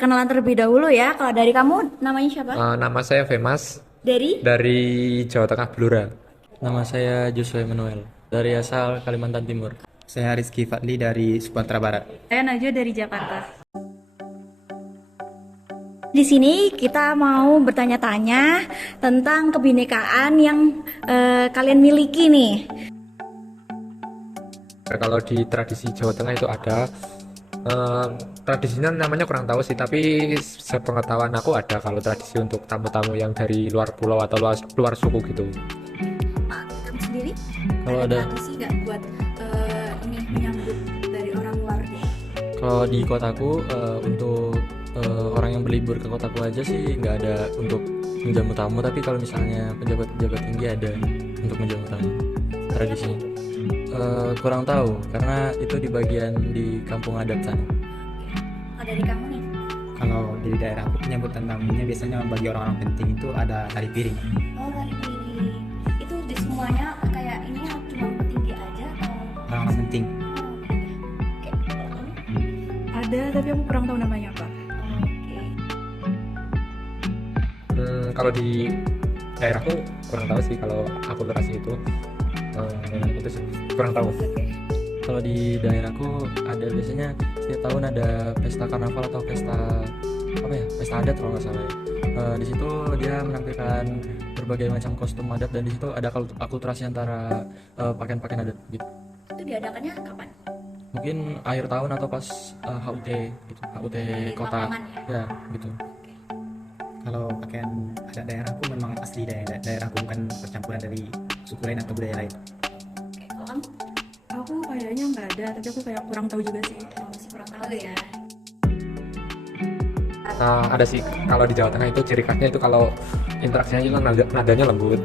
perkenalan terlebih dahulu ya. Kalau dari kamu namanya siapa? Nama saya Femas Dari? dari Jawa Tengah Blora. Nama saya Joshua Emmanuel dari asal Kalimantan Timur. Saya Rizky Fadli dari Sumatera Barat. Saya Najwa dari Jakarta. Di sini kita mau bertanya-tanya tentang kebinekaan yang kalian miliki nih. Kalau di tradisi Jawa Tengah itu ada tradisinya namanya kurang tahu sih, tapi sepengetahuan aku ada kalau tradisi untuk tamu-tamu yang dari luar pulau atau luar suku gitu. Kamu sendiri? Kalau ada tradisi nggak buat ini menyambut dari orang luar nih? Kalau di kotaku untuk orang yang berlibur ke kotaku aja sih nggak ada untuk menjamu tamu, tapi kalau misalnya pejabat-pejabat tinggi ada untuk menjamu tamu tradisinya. Kurang tahu karena itu di bagian di kampung adat sana. Kalau dari kamu nih? Kalau di daerah aku penyambutan tamunya biasanya bagi orang-orang penting itu ada tari piring. Oh, dari pilih. Itu di semuanya kayak ini cuma petinggi aja atau? Orang-orang penting. Oke. Kalau kamu? Ada, tapi aku kurang tahu namanya apa. Oke. Kalau di daerahku kurang tahu sih kalau akulturasi itu sih kurang tahu. Kalau di daerahku ada biasanya setiap tahun ada pesta karnaval atau pesta apa ya, pesta adat kalau nggak salah ya. Di situ dia menampilkan berbagai macam kostum adat dan di situ ada akulturasi antara pakaian-pakaian adat gitu. Itu diadakannya kapan? Mungkin akhir tahun atau pas HUT gitu, HUT Di kota lapangan ya gitu. Kalau pakaian adat daerahku memang asli daerahku, bukan percampuran dari suku lain atau budaya lain. Oke, kalau kamu? Aku kayaknya nggak ada, tapi aku kayak kurang tahu juga sih. Masih kurang tahu ya. Ada sih kalau di Jawa Tengah itu ciri khasnya itu kalau interaksinya itu nadanya lembut,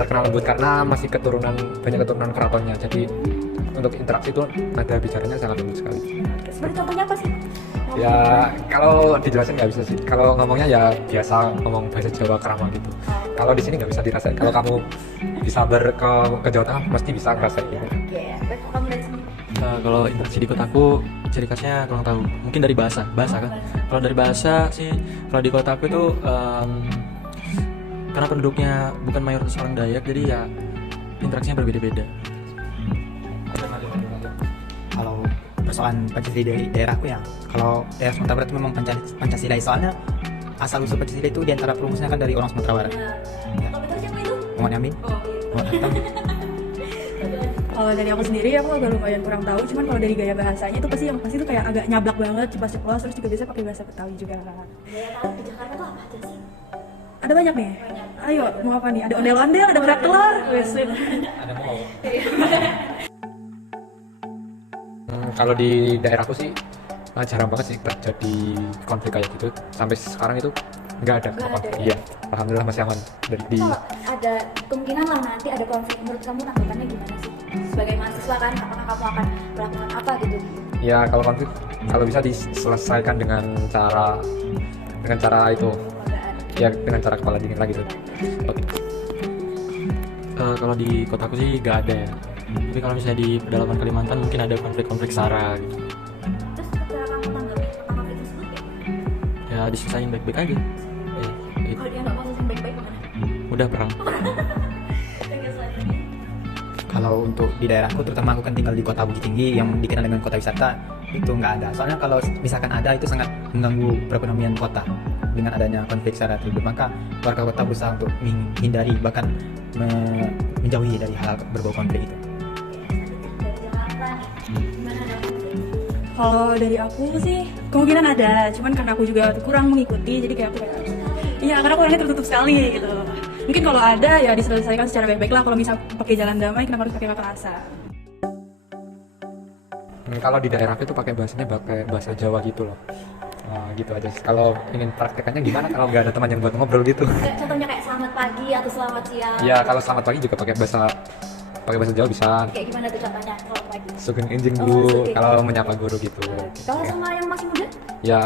terkenal lembut karena masih banyak keturunan keratonnya, jadi untuk interaksi itu nada bicaranya sangat lembut sekali. Seperti contohnya apa sih? Ya kalau dijelasin nggak bisa sih, kalau ngomongnya ya biasa ngomong bahasa Jawa kerama gitu. Kalau di sini nggak bisa dirasain, kalau kamu bisa ke Jawa Tengah pasti bisa ngerasain gitu. Oke, baik, kamu dari sini. Kalau interaksi di kotaku ciri khasnya kurang tahu, mungkin dari bahasa kan. Kalau dari bahasa sih, kalau di kotaku itu karena penduduknya bukan mayoritas orang Dayak, jadi ya interaksinya berbeda-beda. Kalau persoalan Pancasila dari daerahku ya, kalau daerah Sumatera Barat itu memang Pancasila, soalnya asal usul Pancasila itu diantara perumusnya kan dari orang Sumatera Barat. Ya. Kalau betul siapa itu? Muhammad Yamin, Oh, iya. Muhammad Hatta. Kalau dari aku sendiri aku agak lumayan kurang tahu, cuman kalau dari gaya bahasanya itu pasti itu kayak agak nyablak banget, ceplas-ceplos, terus juga biasa pakai bahasa Betawi juga. Gaya tahu di Jakarta tuh apa aja sih? Ada banyak nih. Ayo, mau apa nih? Ada ondel-ondel, ada kerak telur. Wes. Kalau di daerahku sih jarang banget sih terjadi konflik kayak gitu. Sampai sekarang itu nggak ada konflik. Iya, alhamdulillah masih aman di. Kalau ada kemungkinan lah nanti ada konflik, menurut kamu tanggapannya gimana sih? Sebagai mahasiswa kan, apakah kamu akan melakukan apa gitu? Ya kalau konflik kalau bisa diselesaikan dengan cara itu, ya dengan cara kepala dingin lagi tuh. Oke. Kalau di kotaku sih nggak ada ya. Tapi kalau misalnya di pedalaman Kalimantan mungkin ada konflik-konflik SARA gitu. Terus cara kamu tanggapi konflik tersebut kayak gimana? Ya diselesain baik-baik aja. Ya, gitu. Kalau dia nggak mau selesai baik-baik gimana? Udah perang. Oke, selanjutnya. Kalau untuk di daerahku, terutama aku kan tinggal di kota Bukit Tinggi yang dikenal dengan kota wisata, itu nggak ada. Soalnya kalau misalkan ada itu sangat mengganggu perekonomian kota dengan adanya konflik SARA tersebut. Maka warga kota berusaha untuk menghindari bahkan menjauhi dari hal berbau konflik itu. Dari Jakarta nih, gimana ada konflik? Kalau dari aku sih kemungkinan ada, cuman karena aku juga kurang mengikuti, jadi kayak aku kayak iya, karena aku orangnya tertutup sekali gitu. Mungkin kalau ada ya diselesaikan secara baik-baik lah. Kalau misal pakai jalan damai, kenapa harus pakai kekerasan? Kalau di daerahku itu pakai bahasa Jawa gitu loh. Gitu aja sih. Kalau ingin praktekannya gimana kalau nggak ada teman yang buat ngobrol gitu? Contohnya kayak selamat pagi atau selamat siang. Ya kalau selamat pagi juga pakai bahasa Jawa bisa. Kayak gimana tuh contohnya selamat pagi? Sugeng Enjing Oh, Bu, sugeng. kalau menyapa guru gitu. Kalau sama yang masih muda? Ya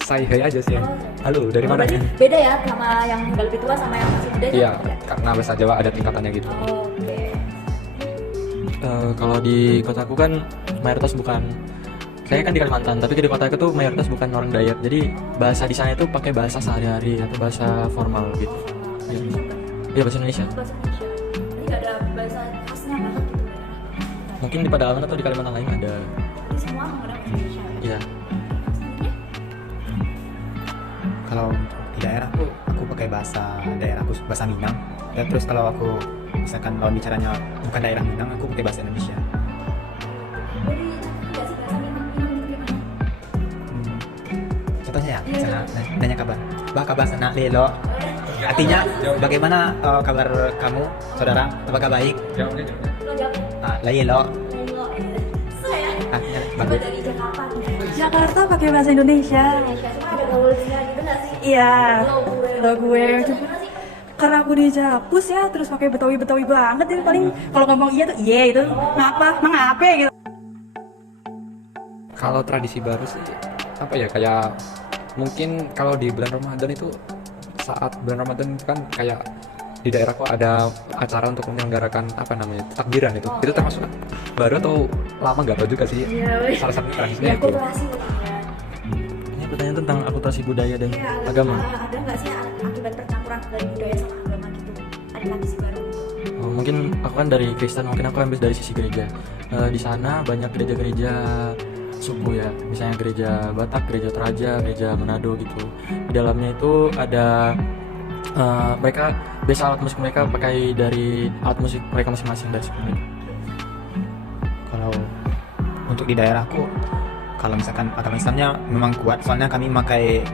say hi aja sih. Halo, dari mana? Berarti beda ya sama yang udah lebih tua sama yang masih muda? Iya, beda? karena bahasa Jawa ada tingkatannya gitu. Oke. Kalau di kotaku kan mayoritas bukan saya kan di Kalimantan, tapi di kota aku tuh mayoritas bukan orang Dayak. Jadi bahasa di sana itu pakai bahasa sehari-hari atau bahasa formal gitu. Iya, bahasa Indonesia. Bahasa Indonesia. Ini nggak ada bahasa khasnya banget gitu ya. Mungkin di Pedalangan atau di Kalimantan lain ada. Di semua menggunakan bahasa Indonesia. Iya. Kalau di daerahku aku pakai bahasa daerahku, bahasa Minang. Dan terus kalau aku misalkan lawan bicaranya bukan daerah Minang, aku pakai bahasa Indonesia. Boleh nggak sih bahasa Minang gitu gimana? Contohnya ya, misalnya nanya kabar. Bah, kabar sana lelo. Artinya bagaimana kabar kamu, saudara? Apakah baik? Jawabnya Lo jawab. Lelo. Lo saya. Artinya Gue bagus. dari Jakarta nih. Jakarta pakai bahasa Indonesia. Indonesia cuma ada gaulnya gitu nggak sih? Iya. Lo gue. Lo gue. Karena aku di Japus ya, terus pakai betawi banget jadi paling kalau ngomong iya tuh iya itu ngapa gitu. kalau tradisi baru sih apa ya, kayak mungkin kalau di bulan Ramadan itu, saat bulan Ramadan kan kayak di daerahku ada acara untuk menyelenggarakan apa namanya, takbiran itu termasuk baru atau lama nggak tahu juga sih. Salah satu tradisinya itu. Akulturasi ya. Ini pertanyaan tentang akulturasi budaya dan Iya, agama. Ada nggak sih akibat percampuran dari budaya sama agama gitu? Ada tradisi baru. Oh, mungkin aku kan dari Kristen, mungkin aku ambil dari sisi gereja. Di sana banyak gereja-gereja suku ya, misalnya gereja Batak, gereja Toraja, gereja Manado gitu. Di dalamnya itu ada mereka biasa alat musik mereka pakai dari alat musik mereka masing-masing dari suku mereka. Kalau untuk di daerahku, kalau misalkan agama Islamnya memang kuat, soalnya kami memakai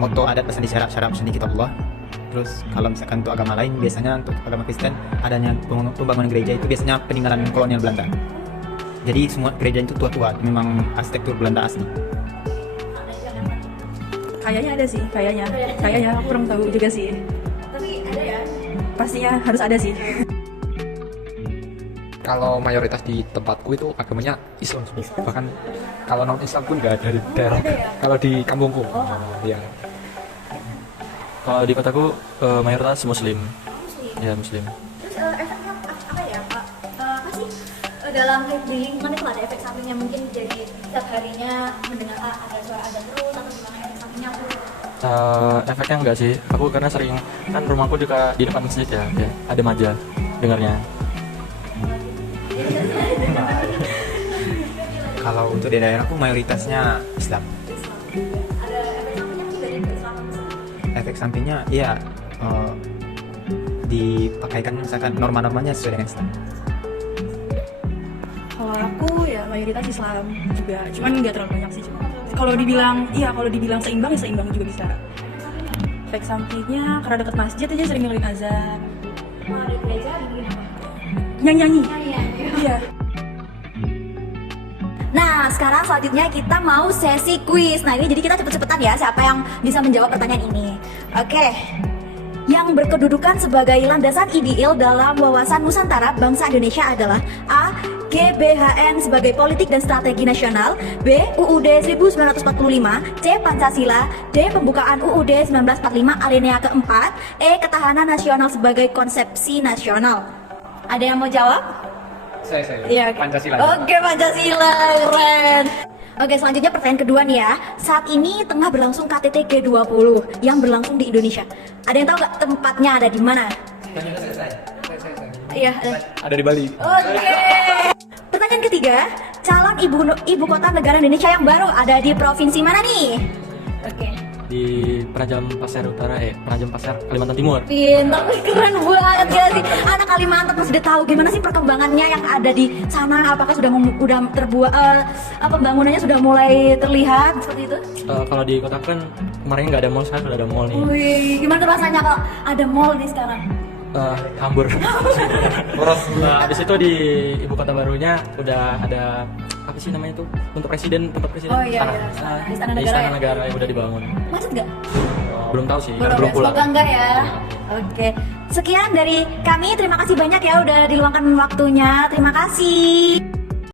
moto adat pesan syarat seni kitabullah. Terus kalau misalkan untuk agama lain, biasanya untuk agama Kristen adanya pembangunan gereja itu biasanya peninggalan kolonial Belanda. Jadi semua gereja itu tua-tua, memang arsitektur Belanda asli. Kayaknya ada sih, kayaknya aku kurang tahu juga sih. Tapi ada ya. Pastinya harus ada sih. Kalau mayoritas di tempatku itu agamanya Islam semua. Bahkan kalau non Islam pun nggak ada di daerah. Kalau di kampungku, ya. Kalau di kotaku mayoritas Muslim. Ya, Muslim. Terus efeknya apa ya Pak? Apa sih dalam di lingkungan itu ada efek sampingnya, mungkin jadi setiap harinya mendengar ada suara ada terus atau gimana efek sampingnya aku? Efeknya enggak sih, aku karena sering kan rumahku di depan masjid ya, ada maja dengarnya. Kalau untuk di daerahku mayoritasnya Islam. Ada efek sampingnya mungkin dari keislaman sendiri. Efek sampingnya ya dipakaikan misalkan norma-normanya sesuai dengan Islam. Kalau aku ya mayoritas Islam juga, cuman nggak terlalu banyak sih. Kalau dibilang seimbang ya seimbang juga bisa. Efek sampingnya karena dekat masjid aja sering dengerin azan, Mau ada gereja ini apa? nyanyi. Ya. Iya. Nah, sekarang selanjutnya kita mau sesi kuis. Nah, ini jadi kita cepet-cepetan ya siapa yang bisa menjawab pertanyaan ini. Oke. Yang berkedudukan sebagai landasan ideal dalam wawasan Nusantara bangsa Indonesia adalah A. GBHN sebagai politik dan strategi nasional, B. UUD 1945, C. Pancasila, D. Pembukaan UUD 1945 alinea keempat, E. Ketahanan nasional sebagai konsepsi nasional. Ada yang mau jawab? Saya. Iya. Pancasila. Oke, Pancasila, keren. Oke, selanjutnya pertanyaan kedua nih ya. Saat ini tengah berlangsung KTT G20 yang berlangsung di Indonesia. Ada yang tahu nggak tempatnya ada di mana? Iya. Ada di Bali. Oke. Pertanyaan ketiga, calon ibu kota negara Indonesia yang baru ada di provinsi mana nih? Oke. Di Penajam Pasir Utara, Penajam Pasir, Kalimantan Timur. Pintar, keren banget gak sih? Anak Kalimantan tuh sudah tahu gimana sih perkembangannya yang ada di sana? Apakah sudah terbuat pembangunannya sudah mulai terlihat seperti itu? Kalau di kota kan kemarin nggak ada mall, sekarang sudah ada mall nih. Wih, gimana tuh rasanya kalau ada mall nih sekarang? Hambur. Habis itu di ibu kota barunya udah ada apa sih namanya tuh, untuk presiden, tempat presiden. Oh iya, Istana iya. Istana Negara yang udah dibangun. Macet nggak? Belum tahu sih, Belum belum ya, pulang. semoga enggak ya. Oke. Sekian dari kami, terima kasih banyak ya udah diluangkan waktunya. Terima kasih.